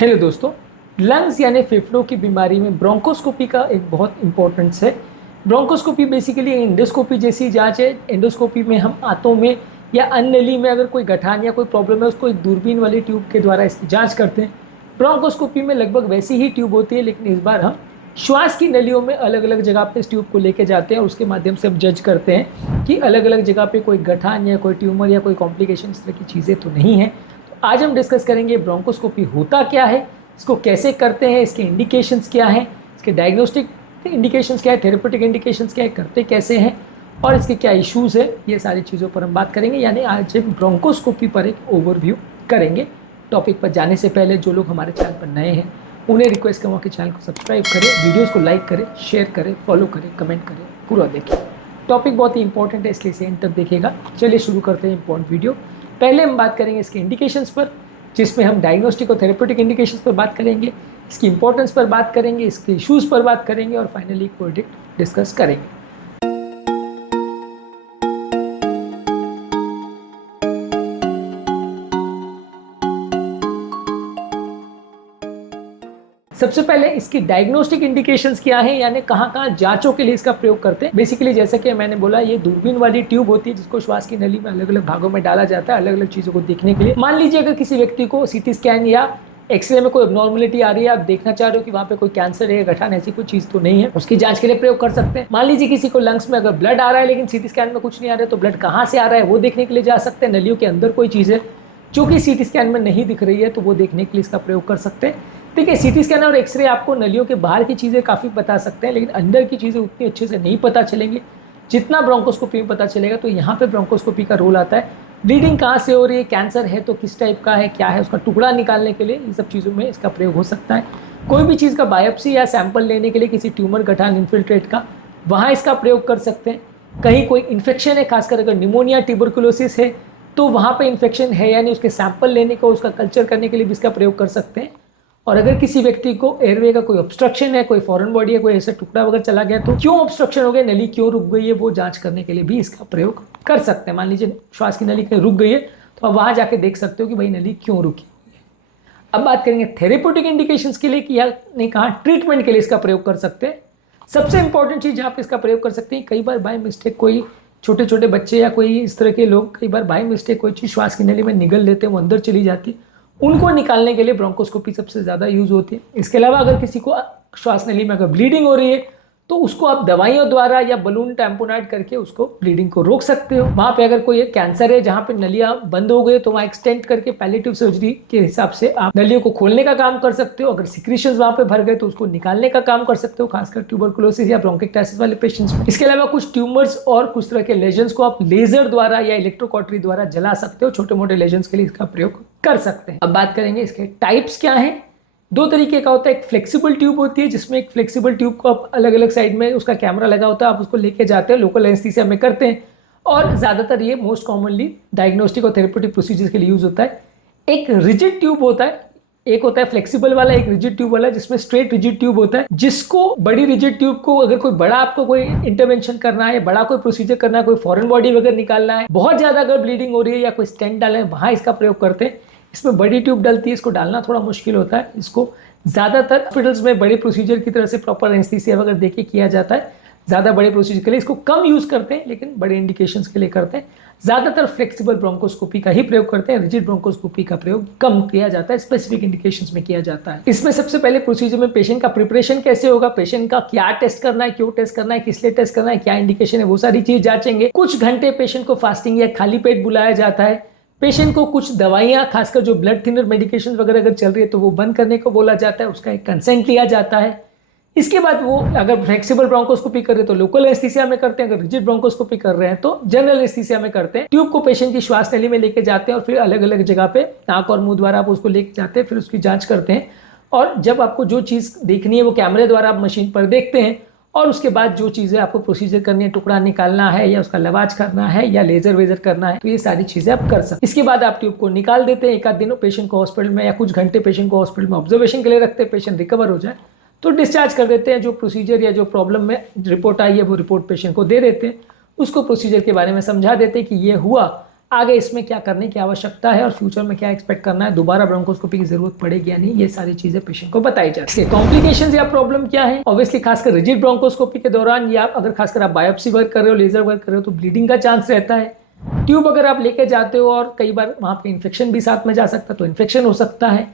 Hello दोस्तों, lungs यानी फेफड़ों की बीमारी में ब्रोंकोस्कोपी का एक बहुत इंपॉर्टेंस है। ब्रोंकोस्कोपी बेसिकली एंडोस्कोपी जैसी जांच है। एंडोस्कोपी में हम आंतों में या अन्ननली में अगर कोई गठान या कोई प्रॉब्लम है उसको एक दूरबीन वाली ट्यूब के द्वारा इसकी जांच करते हैं। ब्रोंकोस्कोपी में लगभग वैसी ही ट्यूब होती है, लेकिन इस बार हम श्वास की नलियों में अलग अलग जगह पे इस ट्यूब को लेके जाते हैं और उसके माध्यम से हम जज करते हैं कि अलग अलग जगह पे कोई गठान या कोई ट्यूमर या कोई कॉम्प्लिकेशन इस तरह की चीज़ें तो नहीं है। आज हम डिस्कस करेंगे ब्रोंकोस्कोपी होता क्या है, इसको कैसे करते हैं, इसके इंडिकेशंस क्या हैं, इसके डायग्नोस्टिक इंडिकेशंस क्या है, थेरेपेटिक इंडिकेशंस क्या है, करते कैसे हैं और इसके क्या इश्यूज है, ये सारी चीज़ों पर हम बात करेंगे। यानी आज हम ब्रोंकोस्कोपी पर एक ओवरव्यू करेंगे। टॉपिक पर जाने से पहले जो लोग हमारे चैनल पर नए हैं उन्हें रिक्वेस्ट करूँगा कि चैनल को सब्सक्राइब करें, वीडियोज़ को लाइक करें, शेयर करें, फॉलो करें, कमेंट करें, पूरा देखें। टॉपिक बहुत ही इंपॉर्टेंट है, इसलिए इसे एंड तक देखिएगा। चलिए शुरू करते हैं इंपॉर्टेंट वीडियो। पहले हम बात करेंगे इसके इंडिकेशंस पर, जिसमें हम डायग्नोस्टिक और थेरेपेटिक इंडिकेशंस पर बात करेंगे, इसकी इंपॉर्टेंस पर बात करेंगे, इसके इश्यूज पर बात करेंगे और फाइनली एक प्रोडक्ट डिस्कस करेंगे। सबसे पहले इसकी डायग्नोस्टिक इंडिकेशंस क्या है, यानी कहाँ जांचों के लिए इसका प्रयोग करते हैं। बेसिकली जैसे कि मैंने बोला, ये दूरबीन वाली ट्यूब होती है जिसको श्वास की नली में अलग अलग भागों में डाला जाता है अलग अलग चीज़ों को देखने के लिए। मान लीजिए अगर किसी व्यक्ति को सीटी स्कैन या एक्सरे में कोई एब्नॉर्मलिटी आ रही है, आप देखना चाह रहे हो कि वहाँ पे कोई कैंसर है, गठान, ऐसी कोई चीज़ तो नहीं है, उसकी जांच के लिए प्रयोग कर सकते हैं। मान लीजिए किसी को लंग्स में अगर ब्लड आ रहा है लेकिन सीटी स्कैन में कुछ नहीं आ रहा है, तो ब्लड कहाँ से आ रहा है वो देखने के लिए जा सकते हैं। नलियों के अंदर कोई चीज़ है जो कि सीटी स्कैन में नहीं दिख रही है, तो वो देखने के लिए इसका प्रयोग कर सकते हैं। ठीक है, सीटी स्कैन और एक्सरे आपको नलियों के बाहर की चीज़ें काफ़ी बता सकते हैं, लेकिन अंदर की चीज़ें उतनी अच्छे से नहीं पता चलेंगी जितना ब्रोंकोस्कोपी में पता चलेगा। तो यहाँ पे ब्रोंकोस्कोपी का रोल आता है। ब्लीडिंग कहाँ से हो रही है, कैंसर है तो किस टाइप का है, क्या है, उसका टुकड़ा निकालने के लिए इन सब चीज़ों में इसका प्रयोग हो सकता है। कोई भी चीज़ का बायोप्सी या सैंपल लेने के लिए, किसी ट्यूमर, गठान, इन्फिल्ट्रेट का, वहाँ इसका प्रयोग कर सकते हैं। कहीं कोई इन्फेक्शन है, खासकर अगर निमोनिया, ट्यूबरकुलोसिस है, तो वहाँ पे इन्फेक्शन है यानी उसके सैंपल लेने को, उसका कल्चर करने के लिए भी इसका प्रयोग कर सकते हैं। और अगर किसी व्यक्ति को एयरवे का कोई ऑब्स्ट्रक्शन है, कोई फॉरेन बॉडी है, कोई ऐसा टुकड़ा वगैरह चला गया, तो क्यों ऑब्स्ट्रक्शन हो गया, नली क्यों रुक गई है, वो जांच करने के लिए भी इसका प्रयोग कर सकते हैं। मान लीजिए श्वास की नली कहीं रुक गई है, तो आप वहाँ जाके देख सकते हो कि भाई नली क्यों रुकी। अब बात करेंगे थेरेपेटिक इंडिकेशंस के लिए कि या नहीं कहा ट्रीटमेंट के लिए इसका प्रयोग कर सकते हैं। सबसे इंपॉर्टेंट चीज़ जहाँ पे इसका प्रयोग कर सकते हैं, कई बार बाय मिस्टेक कोई छोटे छोटे बच्चे या कोई इस तरह के लोग कई बार बाय मिस्टेक कोई चीज़ श्वास की नली में निगल लेते हैं, वो अंदर चली जाती है, उनको निकालने के लिए ब्रोंकोस्कोपी सबसे ज़्यादा यूज़ होती है। इसके अलावा अगर किसी को श्वास नली में अगर ब्लीडिंग हो रही है, तो उसको आप दवाइयों द्वारा या बलून टैम्पोनाइट करके उसको ब्लीडिंग को रोक सकते हो। वहाँ पे अगर कोई कैंसर है जहाँ पे नलियाँ बंद हो गई, तो वहाँ एक्सटेंड करके पैलेटिव सर्जरी के हिसाब से आप नलियों को खोलने का काम कर सकते हो। अगर सिक्रीशंस वहाँ पे भर गए तो उसको निकालने का काम कर सकते हो, खासकर ट्यूबरकुलोसिस या ब्रोंकिक्टासिस वाले पेशेंट्स में। इसके अलावा कुछ ट्यूमर्स और कुछ तरह के लेजन्स को आप लेजर द्वारा या इलेक्ट्रोकॉटरी द्वारा जला सकते हो। छोटे मोटे लेजन्स के लिए इसका प्रयोग कर सकते हैं। अब बात करेंगे इसके टाइप्स क्या हैं। दो तरीके का होता है। एक फ्लेक्सिबल ट्यूब होती है, जिसमें एक फ्लेक्सिबल ट्यूब को आप अलग अलग साइड में उसका कैमरा लगा होता है, आप उसको लेके जाते हैं, लोकल एनेस्थीसिया में करते हैं, और ज़्यादातर ये मोस्ट कॉमनली डायग्नोस्टिक और थेरेपेटिक प्रोसीजर्स के लिए यूज़ होता है। एक रिजिड ट्यूब होता है, एक होता है फ्लेक्सिबल वाला, एक रिजिड ट्यूब वाला, जिसमें स्ट्रेट रिजिड ट्यूब होता है, जिसको बड़ी रिजिड ट्यूब को अगर कोई बड़ा आपको कोई इंटरवेंशन करना है, बड़ा कोई प्रोसीजर करना है, कोई फॉरेन बॉडी वगैरह निकालना है, बहुत ज़्यादा अगर ब्लीडिंग हो रही है या कोई स्टेंट डालना है, वहाँ इसका प्रयोग करते हैं। इसमें बड़ी ट्यूब डलती है, इसको डालना थोड़ा मुश्किल होता है। इसको ज़्यादातर हॉस्पिटल्स में बड़े प्रोसीजर की तरह से प्रॉपर एनेस्थीसिया वगैरह देके किया जाता है। ज़्यादा बड़े प्रोसीजर के लिए इसको कम यूज़ करते हैं, लेकिन बड़े इंडिकेशंस के लिए करते हैं। ज़्यादातर फ्लेक्सिबल ब्रोंकोस्कोपी का ही प्रयोग करते हैं, रिजिड ब्रोंकोस्कोपी का प्रयोग कम किया जाता है, स्पेसिफिक इंडिकेशंस में किया जाता है। इसमें सबसे पहले प्रोसीजर में पेशेंट का प्रिपरेशन कैसे होगा, पेशेंट का क्या टेस्ट करना है, क्यों टेस्ट करना है, किस लिए टेस्ट करना है, क्या इंडिकेशन है, वो सारी चीज़ जांचेंगे। कुछ घंटे पेशेंट को फास्टिंग या खाली पेट बुलाया जाता है। पेशेंट को कुछ दवाइयाँ, खासकर जो ब्लड थिनर मेडिकेशन वगैरह अगर चल रही है तो वो बंद करने को बोला जाता है, उसका एक कंसेंट लिया जाता है। इसके बाद वो अगर फ्लेक्सिबल ब्रोंकोस्कोपी कर रहे हैं तो लोकल एनेस्थीसिया में करते हैं, अगर रिजिड ब्रोंकोस्कोपी कर रहे हैं तो जनरल एनेस्थीसिया में करते हैं। ट्यूब को पेशेंट की श्वास नली में लेके जाते हैं और फिर अलग अलग जगह पे नाक और मुंह द्वारा आप उसको लेके जाते हैं, फिर उसकी जाँच करते हैं। और जब आपको जो चीज़ देखनी है वो कैमरे द्वारा आप मशीन पर देखते हैं, और उसके बाद जो चीज़ें आपको प्रोसीजर करनी है, टुकड़ा निकालना है या उसका लवाज करना है या लेजर वेजर करना है, तो ये सारी चीज़ें आप कर सकते हैं। इसके बाद आप ट्यूब को निकाल देते हैं। एक आध दिनों पेशेंट को हॉस्पिटल में या कुछ घंटे पेशेंट को हॉस्पिटल में ऑब्जर्वेशन के लिए रखते हैं। पेशेंट रिकवर हो जाए तो डिस्चार्ज कर देते हैं। जो प्रोसीजर या जो प्रॉब्लम में रिपोर्ट आई है वो रिपोर्ट पेशेंट को दे देते हैं, उसको प्रोसीजर के बारे में समझा देते हैं कि ये हुआ आगे इसमें क्या करने की आवश्यकता है और फ्यूचर में क्या एक्सपेक्ट करना है, दोबारा ब्रोंकोस्कोपी की जरूरत पड़ेगी या नहीं, ये सारी चीजें पेशेंट को बताई जाती है। कॉम्प्लिकेशंस या प्रॉब्लम क्या है, ऑब्वियसली खासकर रिजिड ब्रोंकोस्कोपी के दौरान या अगर खासकर आप बायोप्सी वर्क कर रहे हो, लेजर वर्क कर रहे हो, तो ब्लीडिंग का चांस रहता है। ट्यूब अगर आप लेके जाते हो और कई बार वहां पे इन्फेक्शन भी साथ में जा सकता है, तो इन्फेक्शन हो सकता है।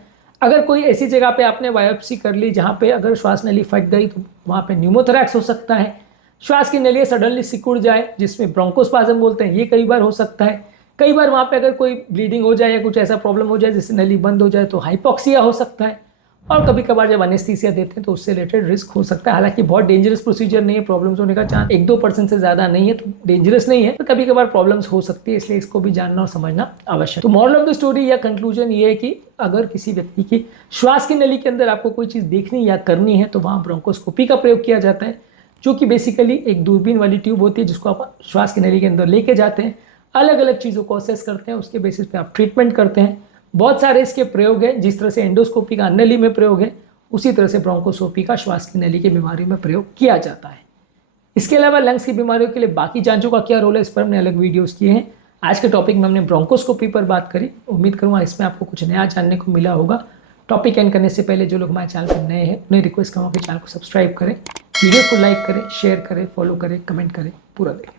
अगर कोई ऐसी जगह पे आपने बायोप्सी कर ली जहाँ पे अगर श्वास नली फट गई तो वहाँ पे न्यूमोथोरैक्स हो सकता है। श्वास की नली सडनली सिकुड़ जाए जिसमें ब्रोंकोस्पाज्म बोलते हैं, ये कई बार हो सकता है। कई बार वहाँ पे अगर कोई ब्लीडिंग हो जाए या कुछ ऐसा प्रॉब्लम हो जाए जिससे नली बंद हो जाए तो हाइपोक्सिया हो सकता है। और कभी कभार जब एनेस्थीसिया देते हैं तो उससे रिलेटेड रिस्क हो सकता है। हालांकि बहुत डेंजरस प्रोसीजर नहीं है, प्रॉब्लम्स होने का चांस 1-2% से ज़्यादा नहीं है, तो डेंजरस नहीं है, तो कभी कभार प्रॉब्लम्स हो सकती है, इसलिए इसको भी जानना और समझना आवश्यक। तो मॉरल ऑफ द स्टोरी या कंक्लूजन ये है कि अगर किसी व्यक्ति की श्वास की नली के अंदर आपको कोई चीज़ देखनी या करनी है तो वहाँ ब्रोंकोस्कोपी का प्रयोग किया जाता है, जो कि बेसिकली एक दूरबीन वाली ट्यूब होती है जिसको आप श्वास की नली के अंदर लेके जाते हैं, अलग अलग चीज़ों को असेस करते हैं, उसके बेसिस पे आप ट्रीटमेंट करते हैं। बहुत सारे इसके प्रयोग हैं, जिस तरह से एंडोस्कोपी का नली में प्रयोग है उसी तरह से ब्रोंकोस्कोपी का श्वास की नली की बीमारी में प्रयोग किया जाता है। इसके अलावा लंग्स की बीमारियों के लिए बाकी जांचों का क्या रोल है, इस पर हमने अलग वीडियोस किए हैं। आज के टॉपिक में हमने ब्रोंकोस्कोपी पर बात करी। उम्मीद करूँगा इसमें आपको कुछ नया जानने को मिला होगा। टॉपिक एंड करने से पहले जो लोग हमारे चैनल पर नए हैं उन्हें रिक्वेस्ट करूँगा कि चैनल को सब्सक्राइब करें, वीडियो को लाइक करें, शेयर करें, फॉलो करें, कमेंट करें, पूरा देखें।